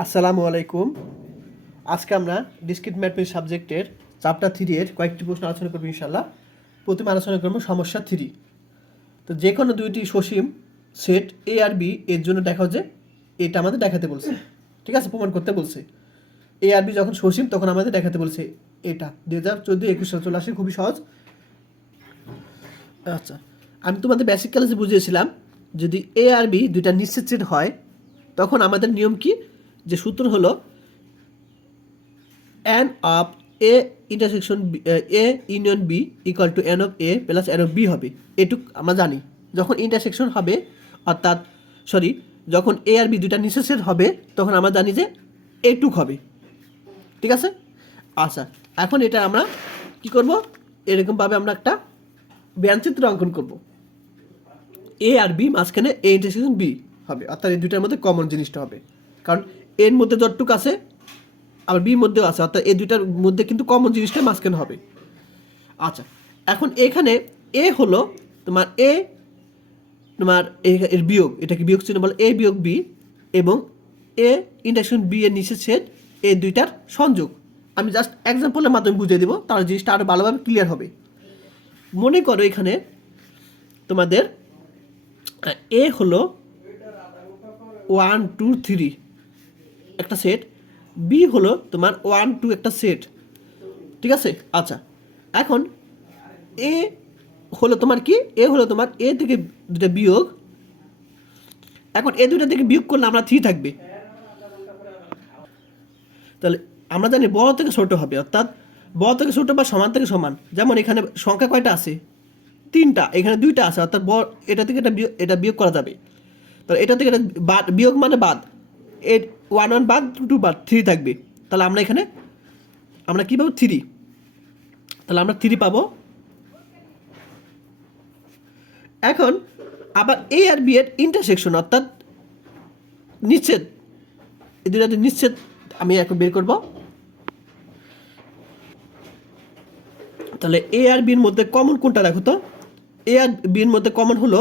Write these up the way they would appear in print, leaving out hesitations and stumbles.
আসসালামু আলাইকুম। আজকে আমরা ডিসক্রিট ম্যাথমেটিক্স সাবজেক্টের চ্যাপ্টার 3 এর কয়েকটি প্রশ্ন আলোচনা করব ইনশাআল্লাহ। প্রথমে আলোচনা করব সমস্যা 3। তো যে কোনো দুইটি সসীম সেট এ আর বি এর জন্য দেখাও যে এটা আমাদের দেখাতে বলছে, ঠিক আছে, প্রমাণ করতে বলছে। এ আর বি যখন সসীম তখন আমাদের দেখাতে বলছে এটা 2014-21 সালে চলে আসে, খুবই সহজ। আচ্ছা, আমি তোমাদের বেসিক ক্লাসে বুঝিয়েছিলাম যদি এ আর বি দুইটা নিশ্চিত সেট হয় তখন আমাদের নিয়ম কি, যে সূত্র হলো n of A intersection A union B equal to n of A plus n of B হবে। এটুক আমরা জানি। যখন ইন্টারসেকশন হবে অর্থাৎ যখন এ আর বি দুইটা নিশ্চিত সেট হবে তখন আমরা জানি যে এটুক হবে, ঠিক আছে। আচ্ছা, এখন এটা আমরা কি করব, এরকমভাবে আমরা একটা ব্যঞ্চিত্র অঙ্কন করব। এ আর বি মাঝখানে এ ইন্টারসেকশন বি হবে, অর্থাৎ এই দুইটার মধ্যে কমন জিনিসটা হবে, কারণ এর মধ্যে যতটুক আছে আবার বির মধ্যেও আছে, অর্থাৎ এই দুইটার মধ্যে কিন্তু কমন জিনিসটা মাঝখানে হবে। আচ্ছা, এখন এখানে এ হলো তোমার এর বিয়োগ, এটাকে বিয়োগ চিহ্ন বলে, এ বিয়োগ বি, এবং এ ইন্টারসেকশন বি এর নিচে সেট এই দুইটার সংযোগ। আমি জাস্ট এক্সাম্পলের মাধ্যমে বুঝিয়ে দেবো, তাহলে জিনিসটা আরও ভালোভাবে ক্লিয়ার হবে। মনে করো এখানে তোমাদের এ হলো 1 2 3 একটা সেট, বি হলো তোমার 1 2 একটা সেট, ঠিক আছে। আচ্ছা, এখন এ হলো তোমার কি, এ হলো তোমার এ থেকে দুটা বিয়োগ। এখন এ দুটা থেকে বিয়োগ করলে আমরা 3 থাকবে, তাহলে আমরা জানি বড় থেকে ছোট হবে, অর্থাৎ বড় থেকে ছোট বা সমান থেকে সমান। যেমন এখানে সংখ্যা কয়টা আছে, 3টা, এখানে 2টা আছে, অর্থাৎ এটা থেকে এটা বিয়োগ করা যাবে। তাহলে এটা থেকে এটা বাদ, বিয়োগ মানে বাদ, এর 1 1 বাদ 2 বাদ 3 থাকবে। তাহলে আমরা এখানে আমরা কী পাবো, 3। তাহলে আমরা 3 পাবো। এখন আবার এ আর বি এর ইন্টারসেকশন অর্থাৎ নিচ্ছেদ, এই দুটো নিচ্ছেদ আমি এখন বের করব। তাহলে এ আর বির মধ্যে কমন কোনটা দেখো তো, এ আর বির মধ্যে কমন হলো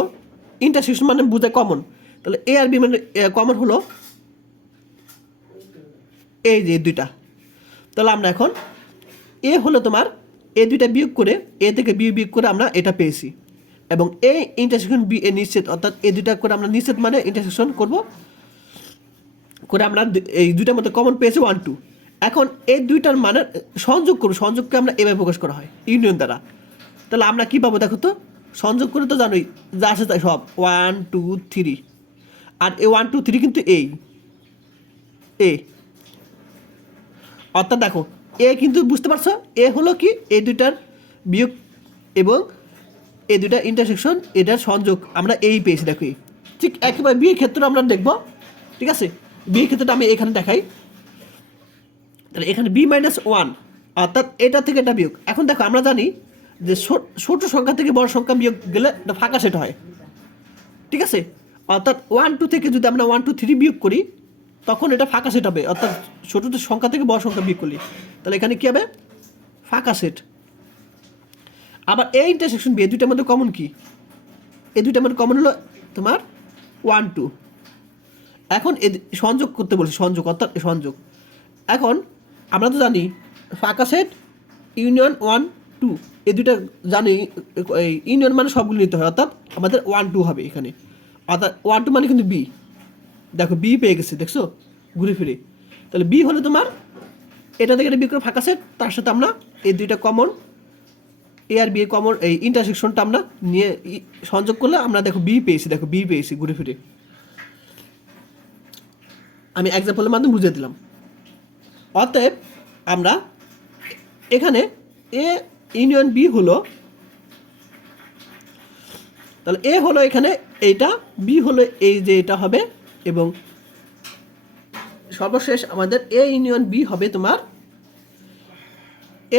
ইন্টারসেকশন মানে বোঝায় কমন। তাহলে এ আর বি মানে কমন হলো এই যে দুইটা। তাহলে আমরা এখন এ হলো তোমার এ দুইটা বিয়োগ করে, এ থেকে বি বিয়োগ করে আমরা এটা পেয়েছি, এবং এ ইন্টারসেকশন বি এ নিশ্চিত, অর্থাৎ এই দুইটা করে আমরা নিশ্চিত মানে ইন্টারসেকশন করব করে আমরা এই দুইটার মধ্যে কমন পেয়েছি 1 2। এখন এই দুইটার মানে সংযোগ করব, সংযোগকে আমরা এভাবে প্রকাশ করা হয় ইউনিয়ন দ্বারা। তাহলে আমরা কী পাবো দেখো তো, সংযোগ করে তো জানোই যা আছে তাই সব 1 2 3, আর এই 1 2 3 কিন্তু এই এ, অর্থাৎ দেখো এ কিন্তু বুঝতে পারছো, এ হলো কি এই দুইটার বিয়োগ এবং এই দুইটা ইন্টারসেকশন, এটার সংযোগ আমরা এই পেয়েছি। দেখো ঠিক একেবারে বিয়ের ক্ষেত্রে আমরা দেখব, ঠিক আছে। বিয়ের ক্ষেত্রটা আমি এখানে দেখাই। তাহলে এখানে বি মাইনাস 1, অর্থাৎ এটা থেকে এটা বিয়োগ। এখন দেখো আমরা জানি যে ছোট সংখ্যা থেকে বড় সংখ্যা বিয়োগ গেলে এটা ফাঁকা সেট হয়, ঠিক আছে। অর্থাৎ 1 2 থেকে যদি আমরা 1 2 3 বিয়োগ করি তখন এটা ফাঁকা সেট হবে, অর্থাৎ ছোট সংখ্যা থেকে বড় সংখ্যা বিয়োগ করলে তাহলে এখানে কী হবে, ফাঁকা সেট। আবার এই ইন্টারসেকশন বি এই দুইটার মধ্যে কমন কি, এই দুইটার মধ্যে কমন হলো তোমার 1 2। এখন সংযোগ করতে বলছি, সংযোগ অর্থাৎ সংযোগ। এখন আমরা তো জানি ফাঁকা সেট ইউনিয়ন 1 2, এই দুইটা জানি ইউনিয়ন মানে সবগুলো নিতে হয়, অর্থাৎ আমাদের 1 2 হবে এখানে, অর্থাৎ 1 2 মানে কিন্তু বি। দেখো বি পেয়ে গেছে, দেখছো ঘুরে ফিরে। তাহলে বি হলো তোমার এটা থেকে এটা বি করে ফাঁকা সেট, তার সাথে আমরা এই দুইটা কমন এ আর বি এর কমন এই ইন্টারসেকশনটা আমরা নিয়ে সংযোগ করলে আমরা দেখো বি পেয়েছি, দেখো বি পেয়েছি ঘুরে ফিরে। আমি এক্সাম্পলের মাধ্যমে বুঝিয়ে দিলাম। অতএব আমরা এখানে এ ইউনিয়ন বি হলো, তাহলে এ হলো এখানে এইটা, বি হলো এই যে এটা হবে, এবং সর্বশেষ আমাদের এ ইউনিয়ন বি হবে তোমার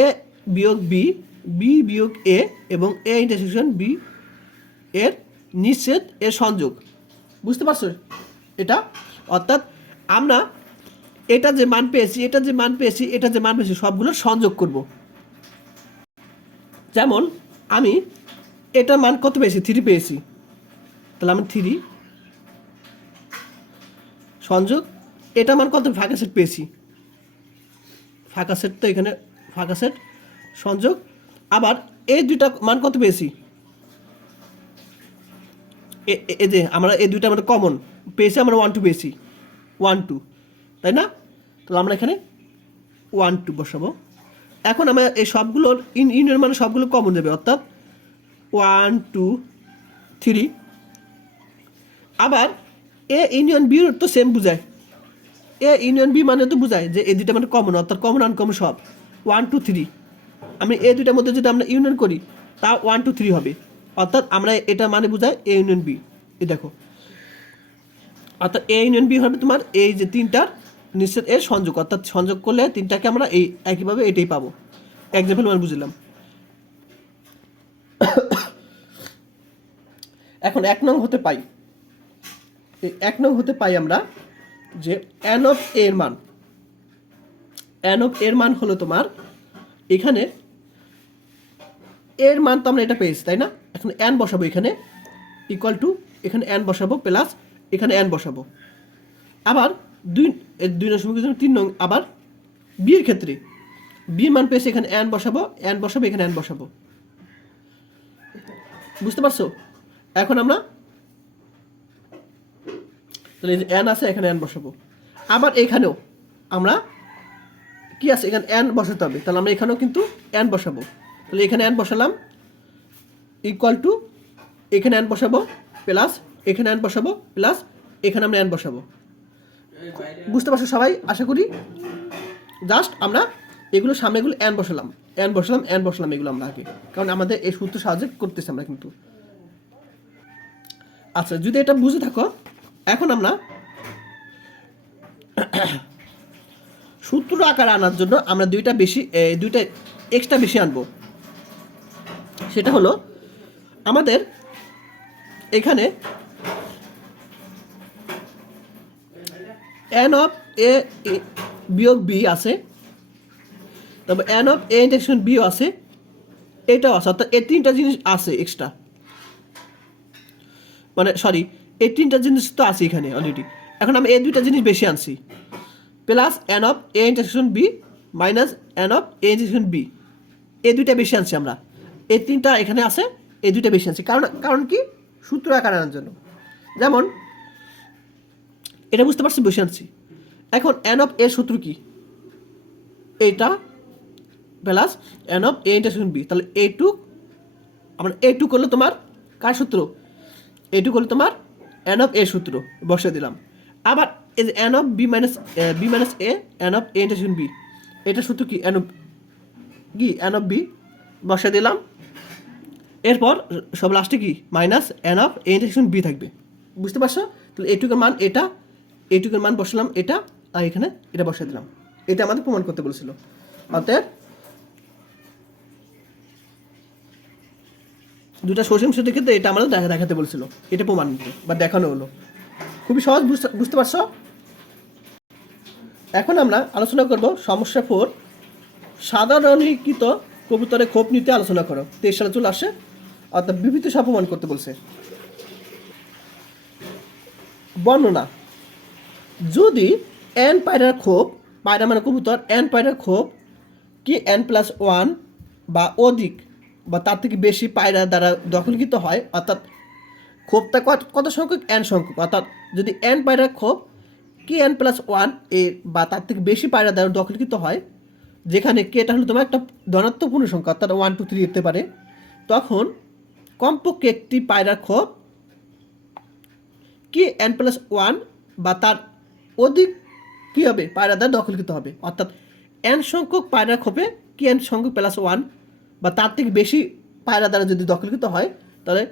এ বিয়োগ বি, বি বিয়োগ এ, এবং এ ইন্টারসেকশন বি এর নিশ্চিত এর সংযোগ। বুঝতে পারছো এটা? অর্থাৎ আমরা এটা যে মান পেয়েছি, এটা যে মান পেয়েছি, এটা যে মান পেয়েছি সবগুলোর সংযোগ করব। যেমন আমি এটার মান কত পেয়েছি, 3 পেয়েছি, তাহলে আমি 3 সংযোগ এটা মান কত ফাঁকা সেট পেয়েছি, ফাঁকা সেট তো এখানে ফাঁকা সেট সংযোগ। আবার এই দুইটা মান কত পেয়েছি, এই যে আমরা এই দুইটা আমাদের কমন পেয়েছি, আমরা 1 2 পেয়েছি 1 2, তাই না? তাহলে আমরা এখানে 1 2 বসাবো। এখন আমরা এই সবগুলোর ইউনিয়ন মানে সবগুলো কমন যাবে, অর্থাৎ 1 2 3। আবার এ ইউনিয়ন বি তো সেম বোঝায়, এ ইউনিয়ন বি মানে তো বোঝায় যে এই দুইটা মানে কমন, অর্থাৎ কমন আনকমন সব 1 2 3। আমি এই দুইটার মধ্যে যদি আমরা ইউনিয়ন করি তা 1 2 3 হবে, অর্থাৎ আমরা এটা মানে বোঝায় এ ইউনিয়ন বি। এই দেখো, অর্থাৎ এ ইউনিয়ন বি হবে তোমার এই যে তিনটার নিশ্চিত এর সংযোগ, অর্থাৎ সংযোগ করলে তিনটাকে আমরা এই একইভাবে এটাই পাবো। এক্সাম্পল মানে বুঝলাম। এখন 1 নং হতে পাই, এই 1 নং হতে পাই আমরা যে এন অফ এর মান, এন অফ এর মান হলো তোমার এখানে এর মান তো আমরা এটা পেয়েছি, তাই না? এখন এন বসাবো এখানে ইকুয়াল টু, এখানে এন বসাবো প্লাস এখানে এন বসাবো। আবার 2 নং সমীকরণ 3 নং আবার বি এর ক্ষেত্রে বি মান পেয়েছে, এখানে এন বসাবো এখানে এন বসাবো। বুঝতে পারছো? এখন আমরা তাহলে এন আছে এখানে এন বসাবো। আবার এখানেও আমরা কি আছে, এখানে এন বসাতে হবে, তাহলে আমরা এখানেও কিন্তু এন বসাবো। তাহলে এখানে এন বসালাম ইকুয়াল টু এখানে এন বসাবো প্লাস এখানে এন বসাবো প্লাস এখানে আমরা এন বসাবো। বুঝতে পারছো সবাই আশা করি? জাস্ট আমরা এগুলো সামনে এগুলো এন বসালাম এগুলো আমরা আগে, কারণ আমাদের এই সূত্র সাহায্যে করতেছি আমরা কিন্তু। আচ্ছা, যদি এটা বুঝে থাকো, এখন আমরা সূত্র আকারে আনার জন্য আমরা দুইটা এক্সট্রা বেশি আনবো। সেটা হলো আমাদের এখানে এন অফ এ বিয়োগ বি আছে, তারপর এন অফ এ ইন্টারসেকশন বিও আছে, এটাও আছে, অর্থাৎ এই তিনটা জিনিস আছে এক্সট্রা, মানে সরি এই তিনটা জিনিস তো আছে এখানে অলরেডি। এখন আমি এই দুইটা জিনিস বেশি আনছি, plus N of A intersection B minus N of A intersection B, এই দুইটা বেশি আনছি আমরা। এই তিনটা এখানে আছে, এই দুইটা বেশি আনছি, কারণ কি সূত্র আকার আনার জন্য। যেমন এটা বুঝতে পারছি, বেশি আনছি। এখন এন অফ এর সূত্র কি, এইটা plus N of A intersection B, তাহলে A2 আমরা A2 করলে তোমার কার সূত্র, A2 করলে তোমার এন অফ এ সূত্র বসে দিলাম। আবার এই যে N of B minus A N of A intersection B, এটা সূত্র কি এন অফ বি বসে দিলাম। এরপর সব লাস্টে কি minus N of A intersection B থাকবে। বুঝতে পারছো? তাহলে এটুকের মান এটা, এটুকের মান বসালাম এটা, আর এখানে এটা বসে দিলাম। এটা আমাদের প্রমাণ করতে বলেছিল। অতএব দুটা সসীম সূত্রের ক্ষেত্রে এটা আমাদের দেখাতে বলেছিল, এটা প্রমাণ নিতে বা দেখানো হলো। খুবই সহজ, বুঝতে পারছো? এখন আমরা আলোচনা করব সমস্যা 4, সাধারণীকৃত কবুতরে খোপ নিতে আলোচনা করো। 23 সালে চলে আসে, অর্থাৎ বিবৃতি সহ প্রমাণ করতে বলছে। বর্ণনা, যদি এন পায়রার খোপ, পায়রা মানে কবুতর, এন পায়রার খোপ কি n+1 বা অধিক বা তার থেকে বেশি পায়রা দ্বারা দখলকৃত হয়, অর্থাৎ খোপটা কত সংখ্যক, n সংখ্যক, অর্থাৎ যদি n পায়রার খোপ কি n+1 বা তার থেকে বেশি পায়রা দ্বারা দখলকৃত হয়, যেখানে কেটা হলো তোমার একটা ধনাত্মক পূর্ণ সংখ্যা, অর্থাৎ 1 2 3 দিতে পারে, তখন কমপক্ষে একটি পায়রার খোপ কি n+1 বা তার অধিক কী হবে পায়রা দ্বারা দখলকৃত হবে, অর্থাৎ n সংখ্যক পায়রার খোপে কি n সংখ্যক +1 বা তার থেকে বেশি পায়রা দ্বারা যদি দখলকৃত হয়, তাহলে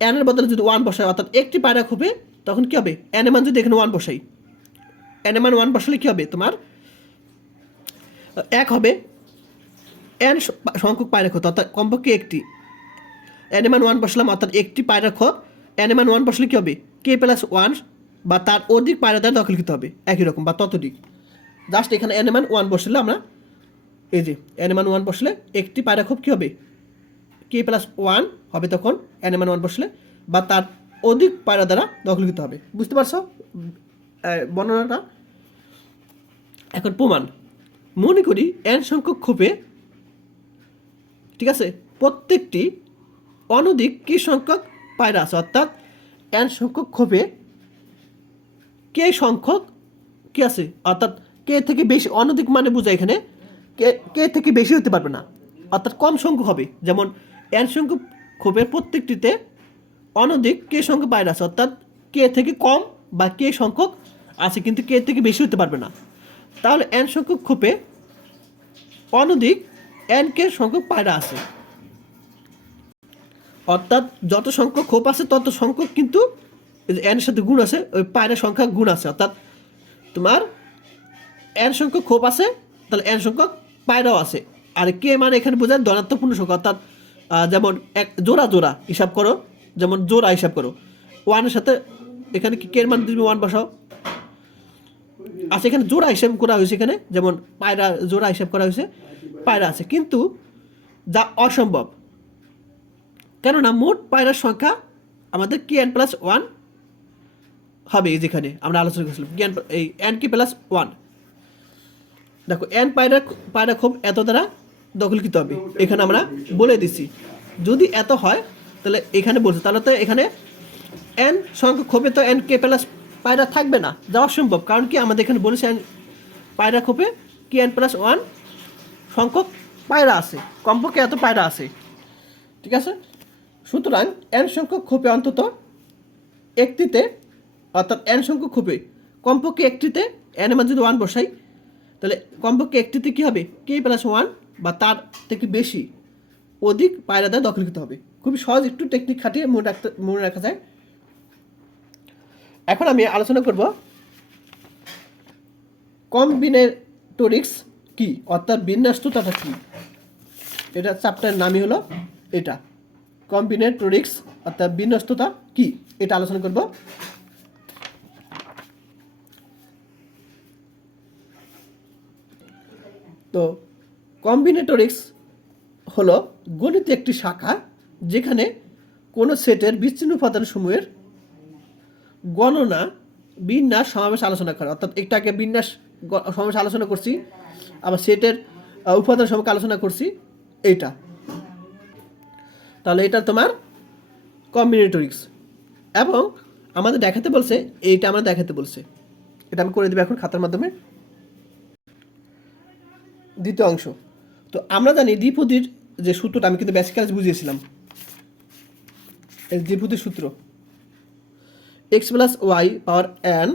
n এর বদলে যদি 1 বসায়, অর্থাৎ একটি পায়রা খোপে, তখন কী হবে, n এর মান যদি এখানে 1 বসাই, n এর মান 1 বসালে কী হবে তোমার 1 হবে n সংখ্যক পায়রা খোপ, অর্থাৎ কমপক্ষে একটি, n এর মান 1 বসলাম, অর্থাৎ একটি পায়রা খোপ, n এর মান 1 বসলে কী হবে k+1 বা তার অধিক পায়রা দ্বারা দখলকৃত হবে, একই রকম বা ততোধিক। জাস্ট এখানে n এর মান 1 বসলে আমরা এই যে n এর মান 1 বসলে একটি পায়রা খোপ কী হবে k+1 হবে, তখন n এর মান 1 বসলে বা তার অধিক পায়রা দ্বারা দখলকৃত হবে। বুঝতে পারছো বর্ণনাটা? এখন প্রমাণ, মনে করি n সংখ্যক খোপে, ঠিক আছে, প্রত্যেকটি অনধিক কি সংখ্যক পায়রা আছে, অর্থাৎ n সংখ্যক খোপে কে সংখ্যক কি আছে, অর্থাৎ কে থেকে বেশি, অনধিক মানে বোঝায় এখানে কে থেকে বেশি হতে পারবে না, অর্থাৎ কম সংখ্যক হবে। যেমন n সংখ্যক খোপের প্রত্যেকটিতে অনধিক কে সংখ্যক পায়রা আছে, অর্থাৎ কে থেকে কম বা কে সংখ্যক আছে, কিন্তু কে থেকে বেশি হতে পারবে না। তাহলে n সংখ্যক খোপে অনধিক n কে সংখ্যক পায়রা আছে, অর্থাৎ যত সংখ্যক খোপ আছে তত সংখ্যক কিন্তু n এর সাথে গুণ আছে, ওই পায়রা সংখ্যা গুণ আছে, অর্থাৎ তোমার n সংখ্যক খোপ আছে, তাহলে n সংখ্যক পায়রাও আছে। আর কে মানে এখানে বোঝায় ধনাত্মক পূর্ণ সংখ্যা, অর্থাৎ যেমন এক জোড়া জোড়া হিসাব করো, যেমন জোড়া হিসাব করো, ওয়ানের সাথে এখানে কি কে এর মান তুমি ওয়ান বসাও, আচ্ছা এখানে জোড়া হিসাব করা হয়েছে, এখানে যেমন পায়রা জোড়া হিসাব করা হয়েছে, পায়রা আছে, কিন্তু যা অসম্ভব, কেননা মোট পায়রার সংখ্যা আমাদের কে n প্লাস ওয়ান হবে। যেখানে আমরা আলোচনা করেছিলাম এই n কে প্লাস ওয়ান, দেখো n পায়রা খুব এত দ্বারা দখলকৃত হবে, এখানে আমরা বলে দিচ্ছি। যদি এত হয় তাহলে এখানে বলছে, তাহলে তো এখানে n সংখ্যক খোপে তো n কে প্লাস পায়রা থাকবে না, যা অসম্ভব। কারণ কি আমাদের এখানে বলেছে পায়রা খোপে কে n প্লাস ওয়ান সংখ্যক পায়রা আছে, কমপক্ষে এত পায়রা আছে, ঠিক আছে। সুতরাং n সংখ্যক খোপে অন্তত একটিতে, অর্থাৎ n সংখ্যক খোপে কমপক্ষে একটিতে n এর মান যদি ওয়ান বসাই, তাহলে কমপক্ষে একটিতে কী হবে, কে প্লাস ওয়ান বা তার থেকে বেশি অধিক পায়রা দ্বারা দখলকৃত হবে। খুবই সহজ, একটু টেকনিক খাটিয়ে মনে রাখা যায়। এখন আমি আলোচনা করব কম্বিনেটরিক্স কি, অর্থাৎ বিন্যাস্ততা কি। এটা চ্যাপ্টারের নামই হলো এটা, কম্বিনেটরিক্স অর্থাৎ বিন্যস্ততা কি, এটা আলোচনা করব। তো কম্বিনেটরিক্স হলো গণিত একটি শাখা যেখানে কোনো সেটের বিচ্ছিন্ন উপাদানসমূহের গণনা, বিন্যাস, সমাবেশ আলোচনা করা, অর্থাৎ একটাকে বিন্যাস সমাবেশ আলোচনা করছি, আবার সেটের উপাদান সম্পর্কে আলোচনা করছি, এইটা। তাহলে এটা তোমার কম্বিনেটরিক্স, এবং আমাদের দেখাতে বলছে, এইটা আমরা দেখাতে বলছে, এটা আমি করে দেবো এখন খাতার মাধ্যমে। দ্বিতীয় অংশ, তো আমরা জানি দ্বিপদীর যে সূত্রটা আমি কিন্তু বেসিক ক্লাস বুঝিয়েছিলাম, দ্বিপদীর সূত্র x plus y power n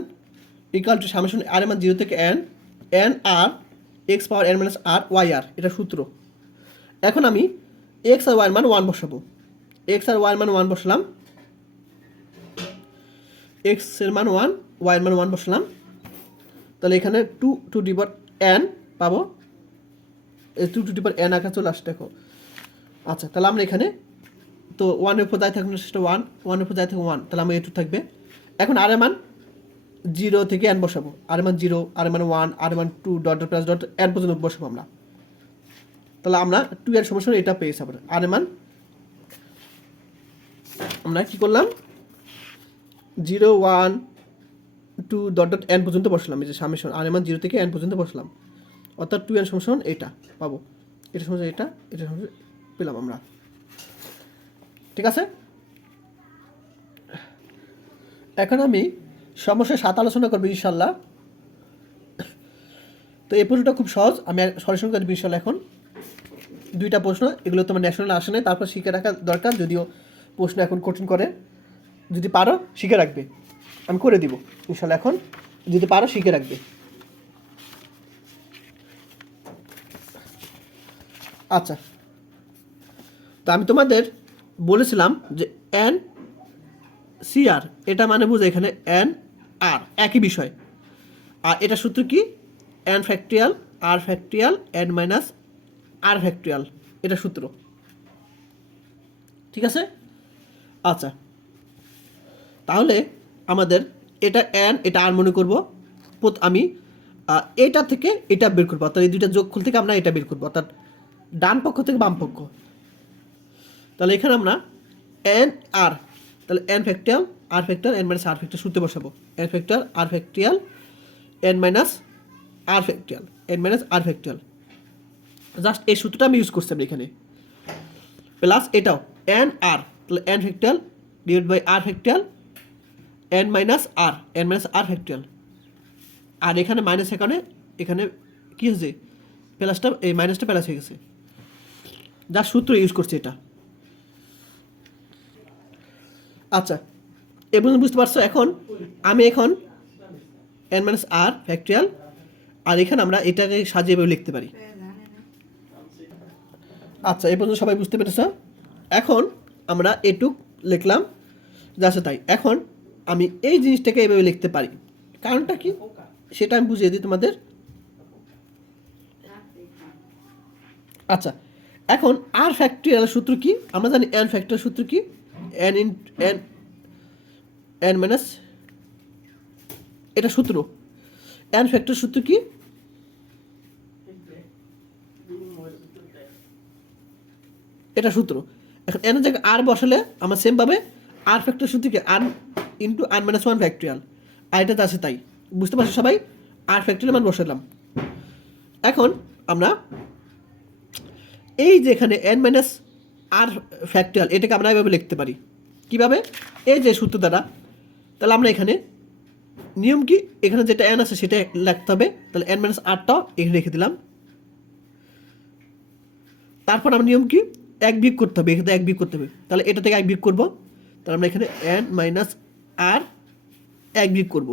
equal to summation r এর মান 0 থেকে n, n r x power n minus r y r, এটা সূত্র। এখন আমি এক্স আর ওয়াই মান ওয়ান বসাবো, এক্স আর ওয়াই মান ওয়ান বসালাম, এক্স এর মান ওয়ান, ওয়াই এর মান ওয়ান বসালাম, তাহলে এখানে টু দি পাওয়ার এন পাবো, two to the power N আকার চলে আসে, দেখো। আচ্ছা, তাহলে আমরা এখানে তো ওয়ানের উপর যাই থাকবে সেটা ওয়ান, ওয়ানের উপর যাই থাকবে ওয়ান, তাহলে আমার টু থাকবে। এখন আর এর মান 0 থেকে এন বসাবো, আর এর মান 0, আর এর মান 1, আর এর মান 2 dot dot plus dot N পর্যন্ত বসাবো আমরা। তাহলে আমরা 2 এর সমস্যা এটা পেয়েছি। আবার আর এর মান আমরা কি করলাম, 0, 1, 2 ডট ডট এন পর্যন্ত বসলাম, এই যে সামেশন আর এর মান 0 থেকে এন পর্যন্ত বসলাম, অর্থাৎ 2 এন সমস্যা এটা পাবো, এটা সমস্যা এটা সমস্যা পেলাম আমরা, ঠিক আছে। এখন আমি সমস্যা 7 আলোচনা করবো ইনশাল্লাহ। তো এই প্রশ্নটা খুব সহজ, আমি সলিউশন করে দেবো ইনশাল্লাহ। এখন 2টা প্রশ্ন, এগুলো তোমার ন্যাশনাল আসে নাই, তারপর শিখে রাখা দরকার, যদিও প্রশ্ন এখন কঠিন করে, যদি পারো শিখে রাখবে, আমি করে দিব ইনশাল্লাহ। এখন যদি পারো শিখে রাখবে। আচ্ছা, তো আমি তোমাদের বলেছিলাম যে এন সি আর, এটা মানে বুঝে এখানে এন আর একই বিষয়, আর এটা সূত্র কি, N factorial R factorial N minus আর ফ্যাক্টরিয়াল, এটা সূত্র, ঠিক আছে। আচ্ছা, তাহলে আমাদের এটা এন, এটা আর মনে করব, আমি এটা থেকে এটা বের করবো, অর্থাৎ এই দুইটা যোগফল থেকে আমরা এটা বের করবো, অর্থাৎ ডান পক্ষ থেকে বাম পক্ষ। তাহলে এখানে আমরা এন আর, তাহলে N factorial R factorial N minus আর ফ্যাক্টরিয়াল সূত্রে বসাবো, N factorial R factorial N minus আর ফ্যাক্টরিয়াল, এন মাইনাস আর ফ্যাক্টরিয়াল, জাস্ট এই সূত্রটা আমি ইউজ করছি আমরা এখানে, প্লাস এটাও এন আর, তাহলে N factorial divide by r factorial N minus R factorial. আর এখানে মাইনাস এখানে এখানে কী হয়েছে, প্লাসটা এই মাইনাসটা প্লাস হয়ে গেছে, যার সূত্র ইউজ করছে এটা। আচ্ছা, এবং বুঝতে পারছো এখন আমি এন মাইনাস আর ফ্যাক্টরিয়াল, আর এখানে আমরা এটাকে সাজিয়ে এভাবে লিখতে পারি। আচ্ছা, এই পর্যন্ত সবাই বুঝতে পেরেছ? এখন আমরা এটুক লিখলাম, যাচ্ছে তাই। এখন আমি এই জিনিসটাকে এভাবে লিখতে পারি, কারণটা কি সেটা আমি বুঝিয়ে দিই তোমাদের। আচ্ছা, এখন আর ফ্যাক্টরিয়াল সূত্র কি আমরা জানি, এন ফ্যাক্টরিয়াল সূত্র কি, N in an N minus, এটা সূত্র, এন ফ্যাক্টর সূত্র কি, এটা সূত্র। এখন এন জায়গায় আর বসালে আমরা সেম পাবে আর ফ্যাক্টর সূত্র কি, আর into r minus one factorial, আর এটা আছে তাই। বুঝতে পারছো সবাই? আর ফ্যাক্টরিয়াল মান বসালাম। এখন আমরা এই যে এখানে এন মাইনাস আর ফ্যাক্টরিয়াল, এটাকে আমরা এভাবে লিখতে পারি কীভাবে, এই যে সূত্র দ্বারা। তাহলে আমরা এখানে নিয়ম কি, এখানে যেটা এন আছে সেটা লিখতে হবে, তাহলে এন মাইনাস আরটাও এখানে রেখে দিলাম। তারপর আমরা নিয়ম কি, এক বিয়োগ করতে হবে, এখানে এক বিয়োগ করতে হবে, তাহলে এটা থেকে এক বিয়োগ করবো, তাহলে আমরা এখানে এন মাইনাস আর এক বিয়োগ করবো,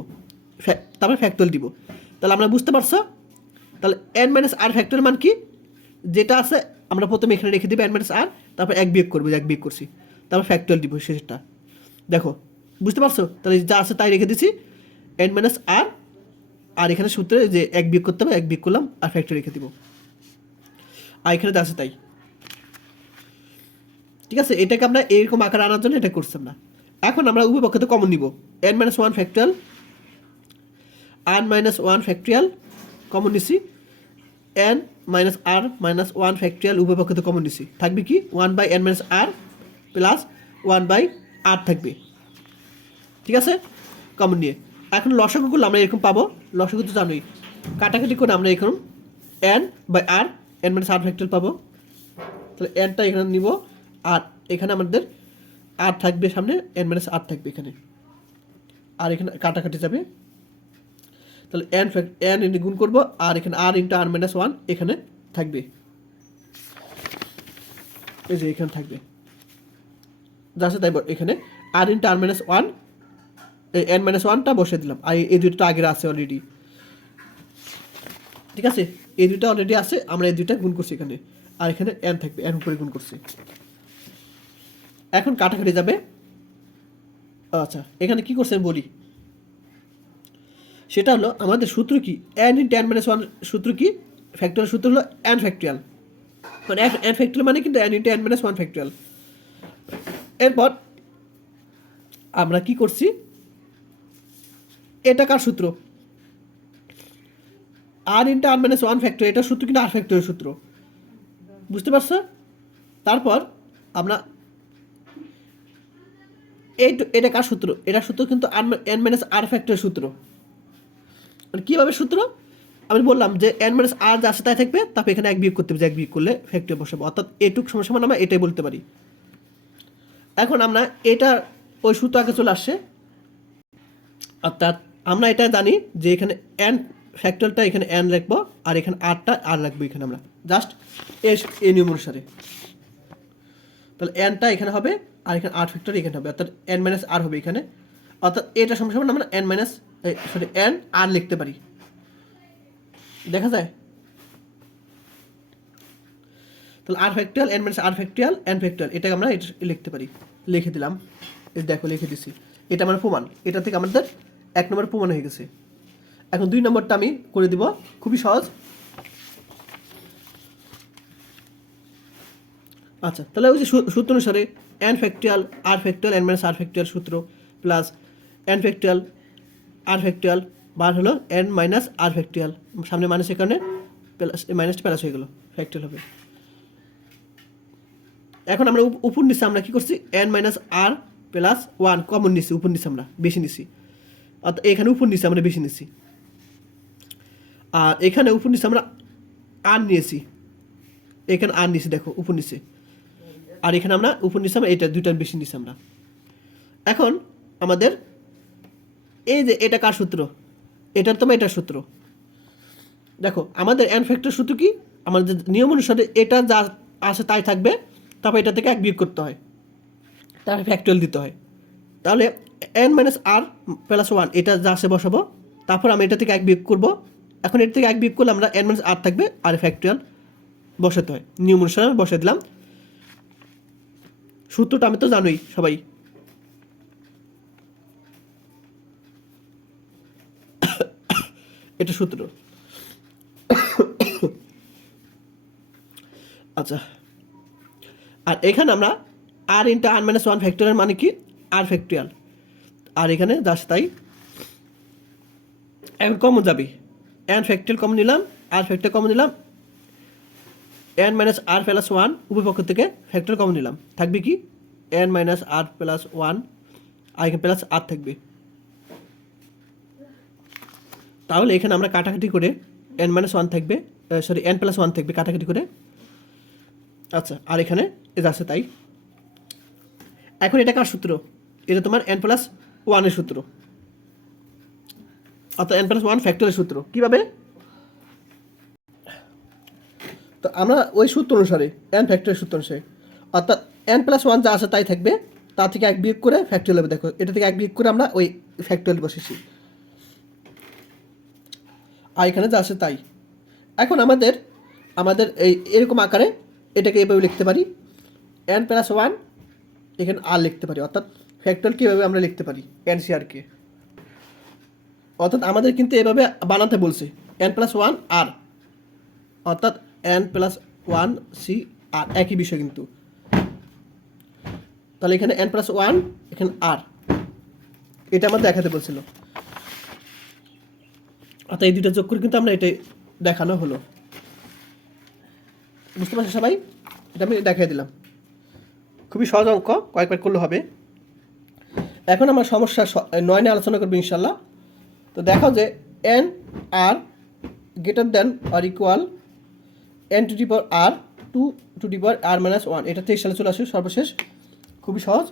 তারপরে ফ্যাক্টরিয়াল দিব। তাহলে আমরা বুঝতে পারছো, তাহলে এন মাইনাস আর ফ্যাক্টরিয়াল মান কি, যেটা আছে আমরা প্রথমে এখানে রেখে দিব এন মাইনাস আর, তারপর এক বিয়োগ করবো, এক বিয়োগ করছি, তারপর ফ্যাক্টরিয়াল দিব শেষটা। দেখো বুঝতে পারছো? তাহলে যা আছে তাই রেখে দিচ্ছি, এন মাইনাস আর এখানে সূত্রে যে এক বিয়োগ করতে হবে, এক বিয়োগ করলাম, আর ফ্যাক্টরিয়াল রেখে দিব, আর এখানে যা আছে তাই। ঠিক আছে, এটাকে আমরা এরকম আকার আনার জন্য এটা করছি আমরা। এখন আমরা উভয় পক্ষে কমন নিব, n minus one factorial r minus one factorial common নিছি, এন মাইনাস ওয়ান ফ্যাক্টরিয়াল উভয় পক্ষে কমন নিছি, থাকবে কি one by n minus r plus one by r থাকবে। ঠিক আছে, কমন নিয়ে এখন লসাগুগুলো আমরা এরকম পাবো, লসাগু তো জানোই, কাটাকাটি করে আমরা এরকম N by R N minus R factorial পাবো। তাহলে এনটা এখানে নিব, আর এখানে আমাদের আর থাকবে সামনে, এন মাইনাস আর থাকবে এখানে, আর এখানে কাটাকাটি যাবে। তাহলে এন ইন্টু গুণ করবো, আর এখানে আর ইন্টু আর মাইনাস ওয়ান এখানে থাকবে, এই যে এখানে থাকবে, যাচ্ছে তাই। এখানে আর into r minus one, n minus ওয়ানটা বসে দিলাম, আর এই দুটো আগের আছে অলরেডি। ঠিক আছে, এই দুটো অলরেডি আছে, আমরা এই দুইটা গুণ করছি এখানে, আর এখানে এন থাকবে, এন উপরে গুণ করছি। এখন কাটাকাটি যাবে। আচ্ছা, এখানে কি করছেন বলি, সেটা হলো আমাদের সূত্র কি, N into n minus one সূত্র কি, ফ্যাক্টরিয়াল সূত্র হলো এন ফ্যাক্টরিয়াল, মানে এন ফ্যাক্টরিয়াল মানে কিন্তু N into n minus one factorial. এরপর আমরা কি করছি, এটা কার সূত্র, আর into r minus one factorial, এটা সূত্র কিন্তু আর ফ্যাক্টরিয়াল সূত্র, বুঝতে পারছো? তারপর আমরা এটা কার সূত্র, এটা সূত্র কিন্তু এন মাইনাস আর ফ্যাক্টরিয়াল সূত্র। কীভাবে সূত্র আমি বললাম যে এন মাইনাস আর যা আছে তাই থাকবে, তারপর এখানে এক বিয়োগ করতে হবে, এক বিয়োগ করলে ফ্যাক্টরিয়াল বসাবো, অর্থাৎ এটুক সমান আমরা এটাই বলতে পারি। এখন আমরা এটা ওই সূত্র আগে চলে আসছে, অর্থাৎ আমরা এটা জানি যে এখানে এন ফ্যাক্টরিয়ালটা এখানে এন রাখবো, আর এখানে আরটা আর রাখবো এখানে আমরা, জাস্ট এই নিয়ম অনুসারে। তাহলে এনটা এখানে হবে, আর এখানে আর ফ্যাক্টরিয়াল এখানে হবে, অর্থাৎ এন মাইনাস আর হবে এখানে, অর্থাৎ এটা সমান আমরা এন মাইনাস এন আর লিখতে পারি, দেখা যায়। তাহলে আর ফ্যাক্টরিয়াল এন মাইনাস আর ফ্যাক্টরিয়াল এন ফ্যাক্টরিয়াল, এটাকে আমরা লিখতে পারি, লিখে দিলাম, দেখো লিখে দিছি, এটা আমার প্রমাণ, এটা থেকে আমাদের এক নম্বর প্রমাণ হয়ে গেছে। এখন দুই নম্বরটা আমি করে দিব, খুবই সহজ। আচ্ছা, তাহলে ওই যে সূত্র অনুসারে N factorial R factorial N minus আর ফ্যাক্টরিয়াল সূত্র plus N factorial R factorial বার হলো এন মাইনাস আর ফ্যাক্টরিয়াল, সামনে মাইনাসের কারণে প্লাস মাইনাসটা প্লাস হয়ে গেল, ফ্যাক্টরিয়াল হবে। এখন আমরা উপর নিচে আমরা কী করছি, N minus r plus one common নিচ্ছি, উপর নিচে আমরা বেশি নিচ্ছি, অর্থাৎ এখানে উপর নিচে আমরা বেশি নিচ্ছি। আর এখানে উপর নিচে আমরা আর নিয়েছি, এখানে আর নিচে দেখো উপর নিচে, আর এখানে আমরা উপর নিচে আমরা এটা দুইটার বেশি নিচে আমরা। এখন আমাদের এই যে এটা কার সূত্র, এটার তোমার এটার সূত্র দেখো। আমাদের এন ফ্যাক্টর সূত্র কি, আমাদের নিয়ম অনুসারে এটা যা আসে তাই থাকবে, তারপর এটা থেকে এক বিয়োগ করতে হয়, তারপরে ফ্যাক্টরিয়াল দিতে হয়। তাহলে N minus r plus one এটা যা আসে বসাবো, তারপর আমি এটা থেকে এক বিয়োগ করবো। এখন এটা থেকে এক বিয়োগ করলে আমরা এন মাইনাস আর থাকবে, আর ফ্যাক্টরিয়াল বসাতে হয়, নিয়ম অনুসারে আমি বসাই দিলাম। সূত্রটা আমি তো জানোই সবাই, এটা সূত্র। আচ্ছা, আর এখানে আমরা আর into r minus one factorial মানে কি আর ফ্যাক্টরিয়াল, আর এখানে জাস্ট তাই। এখন কমন যাবে, এন ফ্যাক্টরিয়াল কমন নিলাম, আর ফ্যাক্টরিয়াল কমন নিলাম, N minus r plus one উভয় পক্ষ থেকে ফ্যাক্টরিয়াল কমন নিলাম, থাকবে কি N minus r plus one, আর এখানে প্লাস আর থাকবে। তাহলে এখানে আমরা কাটাকাটি করে এন মাইনাস ওয়ান থাকবে, সরি এন প্লাস ওয়ান থাকবে কাটাকাটি করে। আচ্ছা, আর এখানে এটা আছে তাই। এখন এটা কার সূত্র, এটা তোমার এন প্লাস ওয়ানের সূত্র, অর্থাৎ এন প্লাস ওয়ান ফ্যাক্টরের সূত্র। কীভাবে, তো আমরা ওই সূত্র অনুসারে এন ফ্যাক্টরের সূত্র অনুসারে, অর্থাৎ এন প্লাস ওয়ান যা আছে তাই থাকবে, তা থেকে এক বিয়োগ করে ফ্যাক্টরিয়াল হবে। দেখো এটা থেকে এক বিয়োগ করে আমরা ওই ফ্যাক্টরিয়াল বসেছি, আর এখানে যা আছে তাই। এখন আমাদের এই এরকম আকারে এটাকে এভাবে লিখতে পারি, এন প্লাস ওয়ান এখানে আর লিখতে পারি, অর্থাৎ ফ্যাক্টরিয়াল কীভাবে আমরা লিখতে পারি এনসিআরকে, অর্থাৎ আমাদের কিন্তু এভাবে বানাতে বলছে এন প্লাস ওয়ান আর, অর্থাৎ এন প্লাস ওয়ান সি আর একই বিষয় কিন্তু। তাহলে এখানে এন প্লাস ওয়ান এখানে আর, এটা আমার দেখাতে বলছিল, অর্থাৎ এই দুটো যোগ করে কিন্তু আমরা এটাই দেখানো হলো। বুঝতে পারছো সবাই, এটা আমি দেখাই দিলাম। খুবই সহজ অঙ্ক, কয়েকবার করলে হবে। এখন আমার সমস্যা 9 নিয়ে আলোচনা করবো ইনশাল্লাহ। তো দেখো যে N R greater than or equal N to the power R to the power R minus one, এটা 23 সালে চলে আসে সর্বশেষ। খুবই সহজ।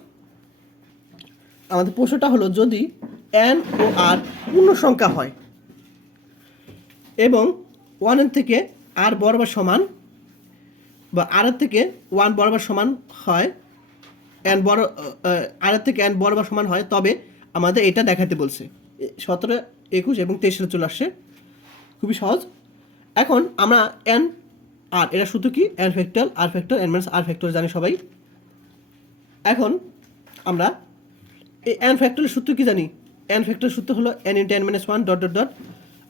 আমাদের প্রশ্নটা হলো যদি এন ও আর পূর্ণ সংখ্যা হয় এবং ওয়ানের থেকে আর বরাবর সমান, বা আরের থেকে ওয়ান বরাবর সমান হয়, এন বড় আরের থেকে এন বরাবর সমান হয়, তবে আমাদের এটা দেখাতে বলছে। 17, 21 এবং 23 সালে চলে আসছে। খুবই সহজ। এখন আমরা এন আর এটা সূত্র কি, এন ফ্যাক্টর আর ফ্যাক্টর এন মাইনাস আর ফ্যাক্টর জানি সবাই। এখন আমরা এই এন ফ্যাক্টরের সূত্র কি জানি, এন ফ্যাক্টরের সূত্র হলো n into n minus one dot dot dot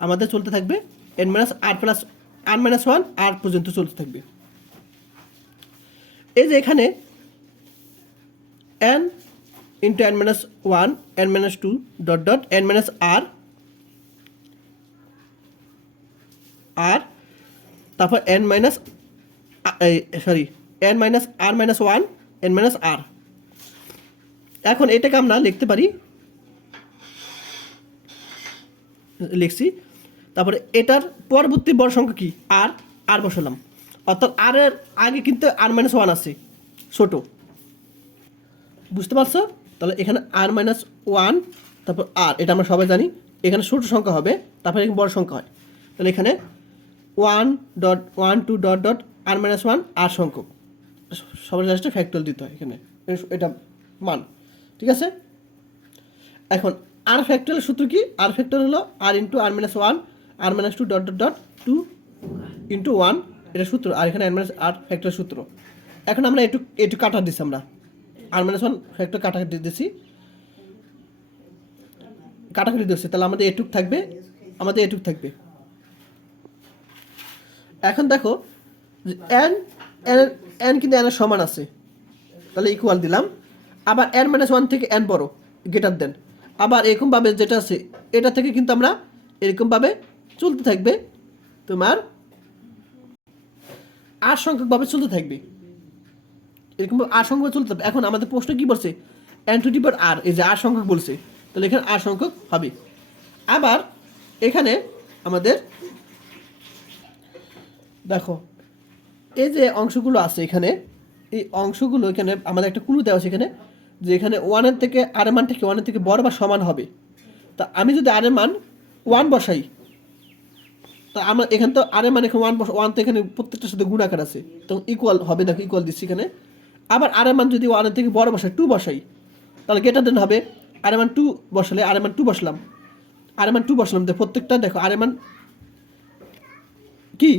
আমাদের চলতে থাকবে n minus r plus r minus one r পর্যন্ত চলতে থাকবে। এই যে এখানে n into n minus one n minus two dot dot n minus r, আর তারপর n minus n minus r minus one n minus r. এখন এটাকে আমরা লিখতে পারি, লিখছি। তারপরে এটার পরবর্তী বড় সংখ্যা কি আর, আর বসালাম, অর্থাৎ আর এর আগে কিন্তু আর মাইনাস ওয়ান আছে ছোট। বুঝতে পারছো? তাহলে এখানে আর মাইনাস ওয়ান তারপর আর, এটা আমরা সবাই জানি। এখানে ছোট সংখ্যা হবে, তারপরে এখানে বড় সংখ্যা হয়। তাহলে এখানে 1.12 ডট ডট আর মাইনাস ওয়ান আর সংখ্যক, সবার জাস্ট ফ্যাক্টরিয়াল দিতে হয় এখানে, এটা মান। ঠিক আছে? এখন আর ফ্যাক্টরিয়াল সূত্র কি, আর ফ্যাক্টর হলো r into r minus one r minus two dot dot dot two into one, এটা সূত্র। আর এখানে আর মাইনাস আর ফ্যাক্টরিয়াল সূত্র। এখন আমরা একটু কাটা দিচ্ছি, আমরা আর মাইনাস ওয়ান ফ্যাক্টর কাটাকাটি দিচ্ছি, কাটাকাটি দিচ্ছি। তাহলে আমাদের এটুক থাকবে, আমাদের এটুক থাকবে। এখন দেখো এন এন কিন্তু এনের সমান আছে, তাহলে ইকুয়াল দিলাম। আবার এন মাইনাস ওয়ান থেকে এন বড়, গ্রেটার দেন। আবার এরকমভাবে যেটা আছে এটা থেকে কিন্তু আমরা এরকমভাবে চলতে থাকবে, তোমার আর সংখ্যকভাবে চলতে থাকবে, এরকম আর সংখ্যক চলতে থাকবে। এখন আমাদের প্রশ্ন কি বলছে, এন টু দি পাওয়ার আর, এই যে আর সংখ্যক বলছে, তাহলে এখানে আর সংখ্যক হবে। আবার এখানে আমাদের দেখো এই যে অংশগুলো আছে এখানে, এই অংশগুলো এখানে আমাদের একটা ক্লু দেওয়া আছে এখানে, যে এখানে ওয়ানের থেকে আর মান থেকে ওয়ানের থেকে বড় বা সমান হবে। তা আমি যদি আর মান ওয়ান বসাই, তা আমরা এখানে তো আর মান এখানে ওয়ান তো এখানে প্রত্যেকটার সাথে গুণাকার আছে, তো ইকুয়াল হবে, দেখো ইকুয়াল দিচ্ছি এখানে। আবার আর মান যদি ওয়ানের থেকে বড় বসাই, টু বসাই, তাহলে গ্রেটার দেন হবে। আর মান টু বসালে আর মান টু বসলাম, আর মান টু বসলাম, তো প্রত্যেকটা দেখো আর মান কি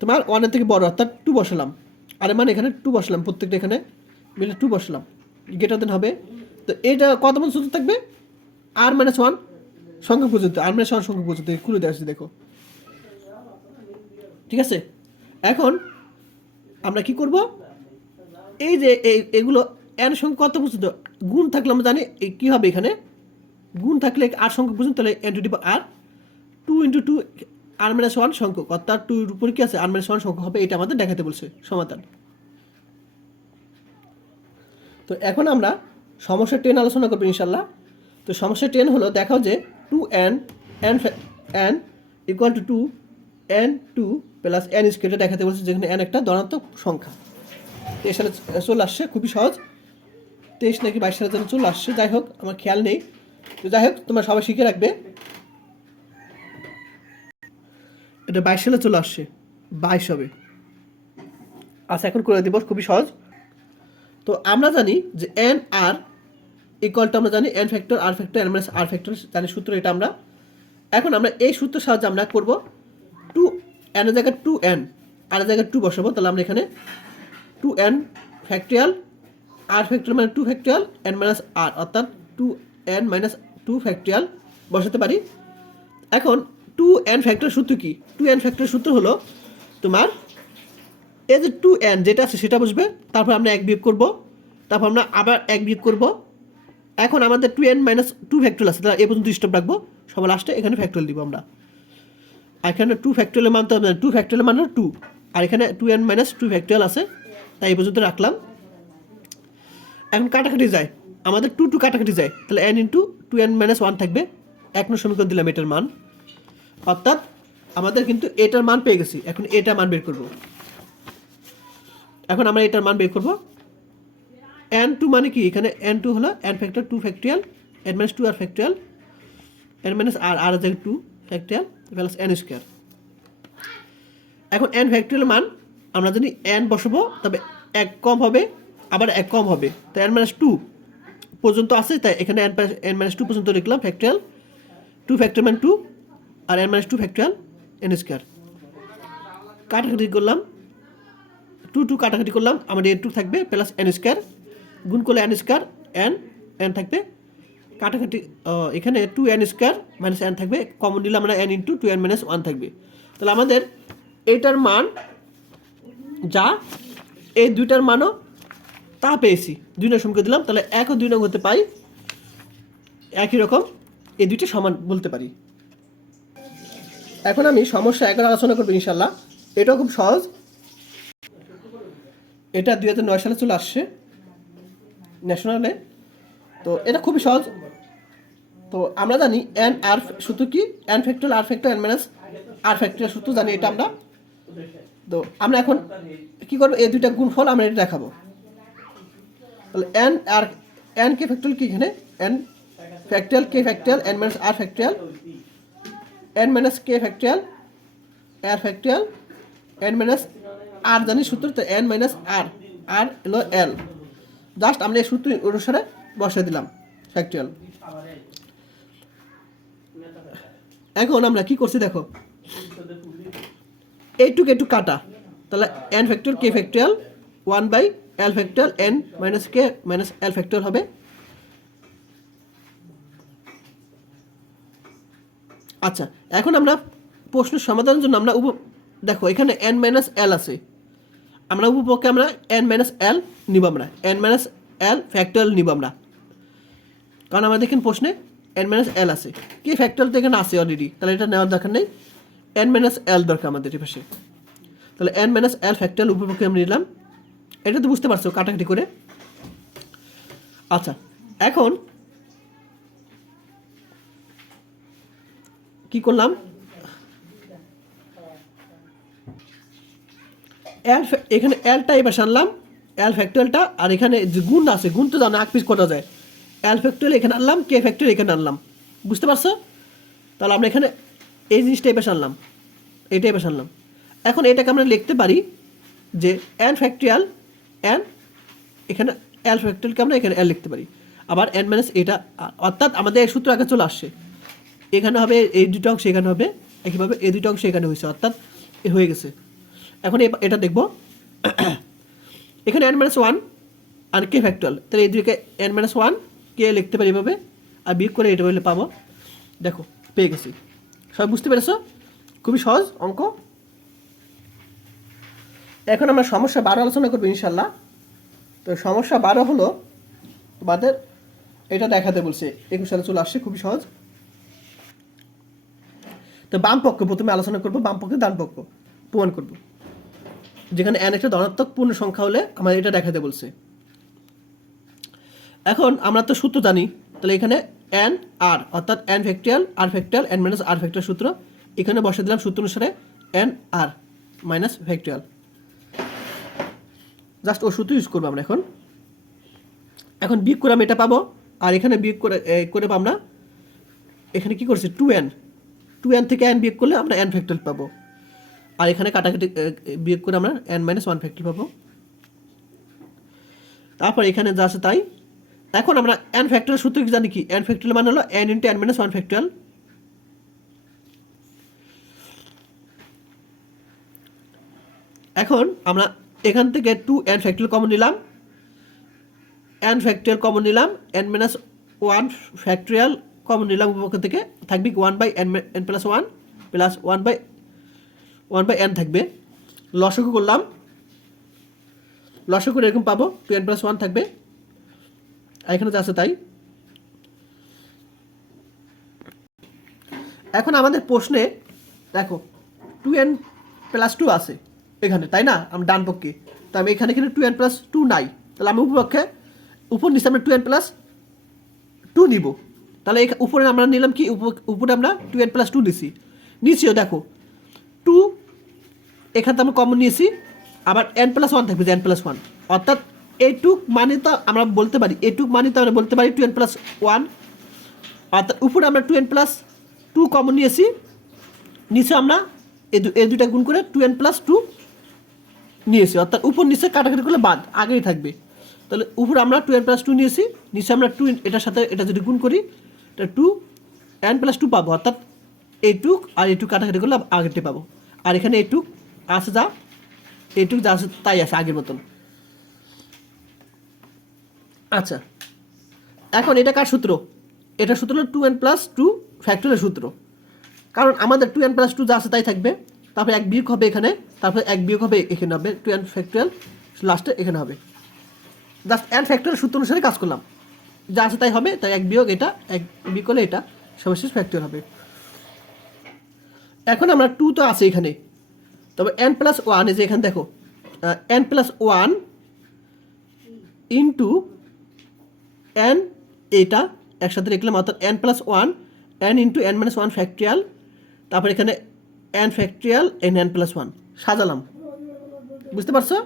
তোমার ওয়ানের থেকে বড়, অর্থাৎ টু বসালাম। আর মানে এখানে টু বসলাম, প্রত্যেকটা এখানে মিলে টু বসলাম, গ্রেটার দেন হবে। তো এটা কত পর্যন্ত সূত্র থাকবে? আর মাইনাস ওয়ান সংখ্যা পর্যন্ত, আর মাইনাস ওয়ান সংখ্যা পর্যন্ত খুলে দেওয়া আছে দেখো, ঠিক আছে। এখন আমরা কি করব, এই যে এগুলো এন সংখ্যা কত পর্যন্ত গুণ থাকলে আমরা জানি কী হবে, এখানে গুণ থাকলে আর সংখ্যা পর্যন্ত, তাহলে N to the power R, two into two R minus one সংখ্যক, অর্থাৎ টুর উপরে কি আছে আর মাইনাস ওয়ান সংখ্যক হবে, এটা আমাদের দেখাতে বলছে সমাধান। তো এখন আমরা সমস্যা 10 আলোচনা করবো ইনশাল্লাহ। তো সমস্যা 10 হলো, দেখাও যে two n n equal to two n two plus n স্কোয়ারটা দেখাতে বলছে, যেখানে এন একটা ধনাত্মক সংখ্যা। 23 সালে চলে আসছে, খুবই সহজ, 23 নাকি 22 সালের জন্য চলে আসছে, যাই হোক আমার খেয়াল নেই। তো যাই হোক তোমরা সবাই শিখে রাখবে, এটা 22 সালে চলে আসছে, 22 হবে। আচ্ছা এখন করে দিব, খুবই সহজ। তো আমরা জানি যে এন আর ইকুয়াল টু, আমরা জানি এন ফ্যাক্টর আর ফ্যাক্টর এন মাইনাস আর ফ্যাক্টর, জানি সূত্র এটা আমরা। এখন আমরা এই সূত্রের সাহায্যে আমরা করব টু এনের জায়গায় টু এন আর জায়গায় টু বসাবো, তাহলে আমরা এখানে two N factorial R factorial মানে two factorial N minus R, অর্থাৎ two N minus two factorial বসাতে পারি। এখন টু এন ফ্যাক্টর সূত্র কি? টু এন ফ্যাক্টর সূত্র হলো তোমার এই যে টু এন যেটা আছে সেটা বসবে, তারপর আমরা এক বিয়োগ করবো, তারপর আমরা আবার এক বিয়োগ করবো। এখন আমাদের two N minus two factorial আছে, তাহলে এ পর্যন্ত স্টপ রাখবো, সবার লাস্টে এখানে ফ্যাক্টরিয়াল দিব আমরা। এখানে টু ফ্যাক্টরিয়ালের মান তো টু ফ্যাক্টরিয়ালের মান টু, আর এখানে two N minus two factorial আছে, তাই এই পর্যন্ত রাখলাম। এখন কাটাকাটি যায়, আমাদের টু টু কাটাকাটি যায়, তাহলে N into two N minus one থাকবে, 1 নং সমীকরণ দিলাম এটার মান, অর্থাৎ আমাদের কিন্তু এটার মান পেয়ে গেছি। এখন এটার মান বের করব, এখন আমরা এটার মান বের করব। এন টু মানে কি, এখানে এন টু হলো n factor two factorial N minus two r factorial N minus r r জায়গায় two factorial plus n square. এখন এন ফ্যাক্টরিয়াল মান আমরা জানি এন বসাবো, তবে এক কম হবে, আবার এক কম হবে, তো এন মাইনাস টু পর্যন্ত আছে, তাই এখানে এন মাইনাস টু পর্যন্ত লিখলাম ফ্যাক্টরিয়াল, টু ফ্যাক্টর মান টু আর N minus two factorial n square. কাটাকাটি করলাম, টু টু কাটাকাটি করলাম, আমাদের এন টু থাকবে প্লাস এন স্কোয়ার, গুণ করলে এন স্কোয়ার এন এন থাকবে, কাটাকাটি এখানে two n square minus n থাকবে, কমন নিলে আমরা n into two N minus one থাকবে। তাহলে আমাদের এইটার মান যা, এই দুইটার মানও তা পেয়েছি, 2 নং সমীকরণ দিলাম, তাহলে 1 ও 2 নং হতে পাই একই রকম, এই দুইটা সমান বলতে পারি। এখন আমি সমস্যা 11 আলোচনা করবো ইনশাল্লাহ, এটাও খুব সহজ, এটা 2009 সালে চলে আসছে ন্যাশনালে, তো এটা খুবই সহজ। তো আমরা জানি এন আর সূত্র কি, এন ফ্যাক্টরিয়াল আর ফ্যাক্টর এন মাইনাস আর ফ্যাক্টরিয়াল সূত্র জানি এটা আমরা। তো আমরা এখন কি করবো, এই দুইটা গুণফল আমরা এটা দেখাবো। তাহলে এন আর এন কে ফ্যাক্টরিয়াল কি, এখানে N factorial K factorial N minus আর ফ্যাক্টরিয়াল এন মাইনাস কে factorial R factorial N minus আর জানি সূত্র, তো এন মাইনাস আর আর হলো এল, জাস্ট আমরা এই সূত্র অনুসারে বসিয়ে দিলাম ফ্যাক্টরিয়াল। এখন আমরা কি করছি দেখো, এইটুকু একটু কাটা, তাহলে N factorial K factorial one by L factorial N minus K minus L factorial হবে। আচ্ছা এখন আমরা প্রশ্নের সমাধানের জন্য আমরা দেখো এখানে এন মাইনাস এল আছে, আমরা উপপক্ষে আমরা এন মাইনাস এল নিব, আমরা এন মাইনাস এল ফ্যাক্টরিয়াল নিব আমরা, কারণ আমাদের এখানে প্রশ্নে এন মাইনাস এল আছে, কে ফ্যাক্টরিয়াল তো এখানে আছে অলরেডি, তাহলে এটা নেওয়ার দরকার নেই, এন মাইনাস এল দরকার আমাদের এই পাশে, তাহলে এন মাইনাস এল ফ্যাক্টরিয়াল উপপক্ষে আমরা নিলাম, এটা তো বুঝতে পারছো কাটাকাটি করে। আচ্ছা এখন কি করলাম, এখানে এলটা এবার আনলাম, এল ফ্যাক্টরিয়ালটা, আর এখানে যে গুণ আছে, গুণ তো জানো এক পিস করা যায়, এল ফ্যাক্টরিয়াল এখানে আনলাম, কে ফ্যাক্টরিয়াল এখানে আনলাম, বুঝতে পারছো? তাহলে আমরা এখানে এই জিনিসটা এবার আনলাম, এইটা এবার আনলাম। এখন এটাকে আমরা লিখতে পারি যে এন ফ্যাক্টরিয়াল এন, এখানে এল ফ্যাক্টরিয়ালকে আমরা এখানে এল লিখতে পারি, আবার এন মাইনাস এটা, অর্থাৎ আমাদের এই সূত্র আগে চলে আসছে, এখানে হবে এই দুটো অংশ এখানে হবে, একইভাবে এই দুটো অংশ এখানে হয়েছে, অর্থাৎ হয়ে গেছে। এখন এটা দেখব, এখানে এন মাইনাস ওয়ান আর কে ফ্যাক্টরিয়াল, তাহলে এই দুইকে এন মাইনাস ওয়ান কে লিখতে পারি এভাবে, আর বিয়োগ করে এটা বলে পাবো, দেখো পেয়ে গেছি। সবাই বুঝতে পেরেছো? খুবই সহজ অঙ্ক। এখন আমরা সমস্যা 12 আলোচনা করবো ইনশাল্লাহ। তো সমস্যা 12 হলো তোমাদের এটা দেখাতে বলছে, 21 সালে চলে আসছে, খুবই সহজ। তো বাম পক্ষ প্রথমে আলোচনা করবো, বাম পক্ষে ডান পক্ষ প্রমাণ করব, যেখানে এন একটা ধনাত্মক পূর্ণ সংখ্যা হলে আমার এটা দেখাতে বলছে। এখন আমরা তো সূত্র জানি, তাহলে এখানে এন আর, অর্থাৎ N factorial R factorial N minus আর ফ্যাক্টরিয়াল সূত্র, এখানে বসে দিলাম সূত্র অনুসারে এন আর মাইনাস ফ্যাক্টরিয়াল, জাস্ট ও সূত্র ইউজ করবো আমরা। এখন বিয়োগ করে আমি এটা পাবো, আর এখানে বিয়োগ করে আমরা এখানে কি করছি 2n থেকে n বিয়োগ করলে আমরা n ফ্যাক্টরিয়াল পাবো, আর এখানে কাটাকাটি বিয়োগ করে আমরা n মাইনাস 1 ফ্যাক্টরিয়াল পাবো। তারপর এখানে যা আছে তাই। এখন আমরা n ফ্যাক্টরিয়াল সূত্র কি জানি, কি n ফ্যাক্টরিয়াল মানে হলো n into n minus 1 factorial. এখন আমরা এখান থেকে 2n ফ্যাক্টরিয়াল কমন নিলাম, n ফ্যাক্টরিয়াল কমন নিলাম, n মাইনাস 1 ফ্যাক্টরিয়াল কমন নিলাম, উপপক্ষ থেকে থাকবে 1/n প্লাস 1 প্লাস 1/n থাকবে, লসাগু করলাম, লসাগু করে এরকম পাবো 2n প্লাস 1 থাকবে, আর এখানে যা আছে তাই। এখন আমাদের প্রশ্নে দেখো 2n প্লাস 2 আছে এখানে, তাই না? আমি ডান পক্ষে, তো আমি এখানে 2n প্লাস 2 নাই, তাহলে আমি উপপক্ষে উপর নিচে আমরা 2n প্লাস 2 নিব, তাহলে উপরে আমরা নিলাম কি, উপরে আমরা 2n প্লাস 2 নিচিও দেখো 2 এখান থেকে আমরা কমন নিয়েছি, আবার n প্লাস 1 থাকবে, n প্লাস 1, অর্থাৎ এইটুক মানে তো আমরা বলতে পারি, এইটুক মানে তো আমরা বলতে পারি 2n প্লাস 1, অর্থাৎ উপরে আমরা 2n প্লাস 2 কমন নিয়েছি, নিচে আমরা এই দুইটা গুণ করে 2n প্লাস 2 নিয়েছি, অর্থাৎ উপর নিচে কাটাকাটি করলে বাদ আগেই থাকবে, তাহলে উপরে আমরা 2n প্লাস 2 নিয়েছি, নিচে আমরা 2 এটার সাথে এটা যদি গুণ করি এটা 2n প্লাস 2 পাবো, অর্থাৎ এইটুক আর এইটুক কাটাকাটি করলে আগেরটি পাবো, আর এখানে এইটুক আছে যা, এইটুক যা আছে তাই আছে আগের মতন। আচ্ছা, এখন এটা কার সূত্র? এটা সূত্র হলো 2n প্লাস 2 ফ্যাক্টরিয়াল সূত্র, কারণ আমাদের 2n প্লাস 2 যা আছে তাই থাকবে, তারপরে এক বিয়োগ হবে এখানে, তারপরে এক বিয়োগ হবে এখানে হবে 2n ফ্যাক্টরিয়াল, লাস্টে এখানে হবে, জাস্ট n ফ্যাক্টরিয়াল সূত্র অনুসারে কাজ করলাম, যা আছে তাই হবে, তাই এক বিয়োগ এটা, এক বিয়োগ করলে এটা সর্বশেষ ফ্যাক্টরিয়াল হবে। এখন আমরা 2 তো আছে এখানে, তবে n প্লাস 1 এই যে এখানে দেখো n প্লাস 1 ইন্টু n, এটা একসাথে লিখলাম, অর্থাৎ n plus 1 n into n minus 1 factorial, তারপর এখানে n ফ্যাক্টরিয়াল n প্লাস 1 সাজালাম, বুঝতে পারছো?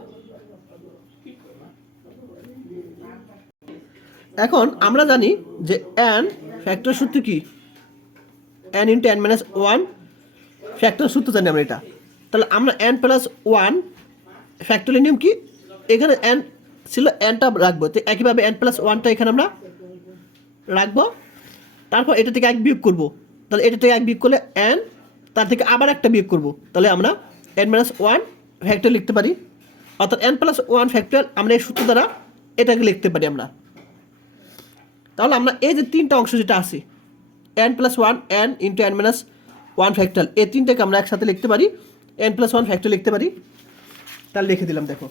এখন আমরা জানি যে n ফ্যাক্টরিয়াল সূত্র কি, n into n minus 1 factorial সূত্র জানি আমরা এটা, তাহলে আমরা n প্লাস 1 ফ্যাক্টরিয়াল নিয়ম কি, এখানে n ছিল, nটা রাখবো, তো একইভাবে n প্লাস 1টা এখানে আমরা রাখবো, তারপর এটা থেকে এক বিয়োগ করবো, তাহলে এটা থেকে এক বিয়োগ করলে n, তার থেকে আবার একটা বিয়োগ করবো, তাহলে আমরা n মাইনাস 1 ফ্যাক্টরিয়াল লিখতে পারি, অর্থাৎ n প্লাস 1 ফ্যাক্টরিয়াল আমরা এই সূত্র দ্বারা এটাকে লিখতে পারি আমরা। তাহলে আমরা এই যে তিনটা অংশ যেটা আছে n plus 1 n into n minus 1 factorial, এই তিনটাকে আমরা একসাথে লিখতে পারি, n প্লাস 1 ফ্যাক্টরিয়াল লিখতে পারি, তাহলে লিখে দিলাম, দেখো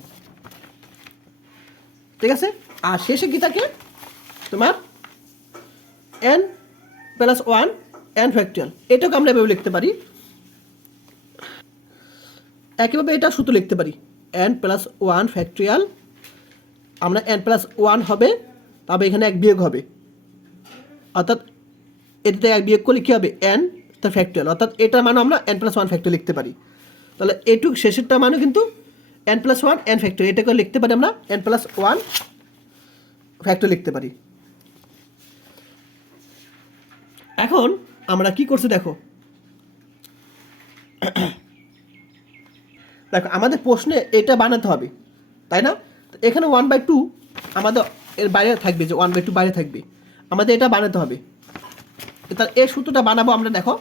ঠিক আছে। আর শেষে কি থাকে তোমার n প্লাস 1 n ফ্যাক্টরিয়াল, এটাকে আমরা এভাবে লিখতে পারি, একইভাবে এটা সূত্র লিখতে পারি n প্লাস 1 ফ্যাক্টরিয়াল, আমরা n প্লাস 1 হবে, তবে এখানে এক বিয়োগ হবে, অর্থাৎ এটাতে এক বিয়োগ করলে কী হবে n তার ফ্যাক্টরিয়াল, অর্থাৎ এটার মানে আমরা n প্লাস 1 ফ্যাক্টরিয়াল লিখতে পারি, তাহলে এটুক শেষেরটা মানে কিন্তু N plus one N factor, এটাকে লিখতে পারি আমরা এন প্লাস ওয়ান ফ্যাক্টর লিখতে পারি। এখন আমরা কি করছি দেখো, দেখো আমাদের প্রশ্নে এটা বানাতে হবে, তাই না? তো এখানে 1/2 আমাদের এর বাইরে থাকবে, যে 1/2 বাইরে থাকবে, আমাদের এটা বানাতে হবে। তার এর সূত্রটা বানাবো আমরা। দেখো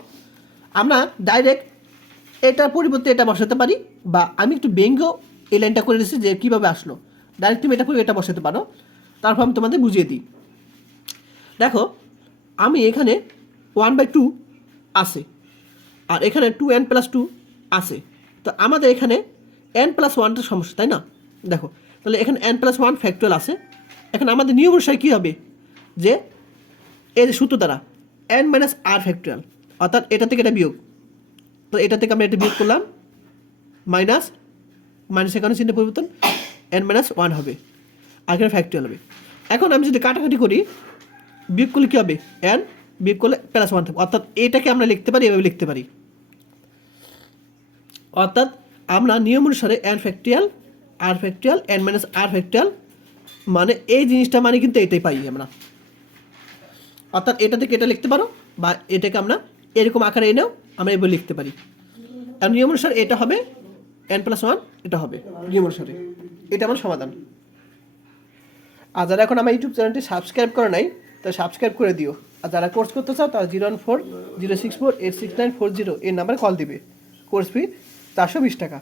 আমরা ডাইরেক্ট এটার পরিবর্তে এটা বসাতে পারি, বা আমি একটু ব্যঙ্গ এই লাইনটা করে দিচ্ছি যে কীভাবে আসলো। ডাইরেক্ট তুমি এটা করে এটা বসাতে পারো, তারপর আমি তোমাদের বুঝিয়ে দিই। দেখো আমি এখানে 1/2 আছে, আর এখানে 2n + 2 আছে। তো আমাদের এখানে n + 1টার সমস্যা, তাই না? দেখো তাহলে এখানে n + 1 ফ্যাক্টরিয়াল আছে। এখন আমাদের নিয়ম অনুসারে কী হবে, যে এর সূত্র দ্বারা n - r ফ্যাক্টরিয়াল, অর্থাৎ এটা থেকে এটা বিয়োগ। তো এটা থেকে আমরা এটা বিয়োগ করলাম, মাইনাস এখানে চিহ্ন পরিবর্তন, n - 1 হবে, আর এখানে ফ্যাক্টরিয়াল হবে। এখন আমি যদি কাটাকাটি করি, বিয়োগ করলে কী হবে, n বিয়োগ করলে +1 থাকবে, অর্থাৎ এটাকে আমরা লিখতে পারি, এভাবে লিখতে পারি। অর্থাৎ আমরা নিয়ম অনুসারে n factorial r factorial n - r factorial মানে এই জিনিসটা মানে কিন্তু এটাই পাই আমরা। অর্থাৎ এটা থেকে এটা লিখতে পারো, বা এটাকে আমরা এরকম আকারে এনেও আমরা এভাবে লিখতে পারি। আর নিয়ম অনুসারে এটা হবে n + 1, এটা হবে নিয়ম অনুসারে। এটা আমার সমাধান। আর যারা এখন আমার ইউটিউব চ্যানেলটি সাবস্ক্রাইব করে নাই, তা সাবস্ক্রাইব করে দিও। আর যারা কোর্স করতে চাও তারা 014 064 86940 এই নাম্বারে কল দিবে। কোর্স ফি 420 টাকা।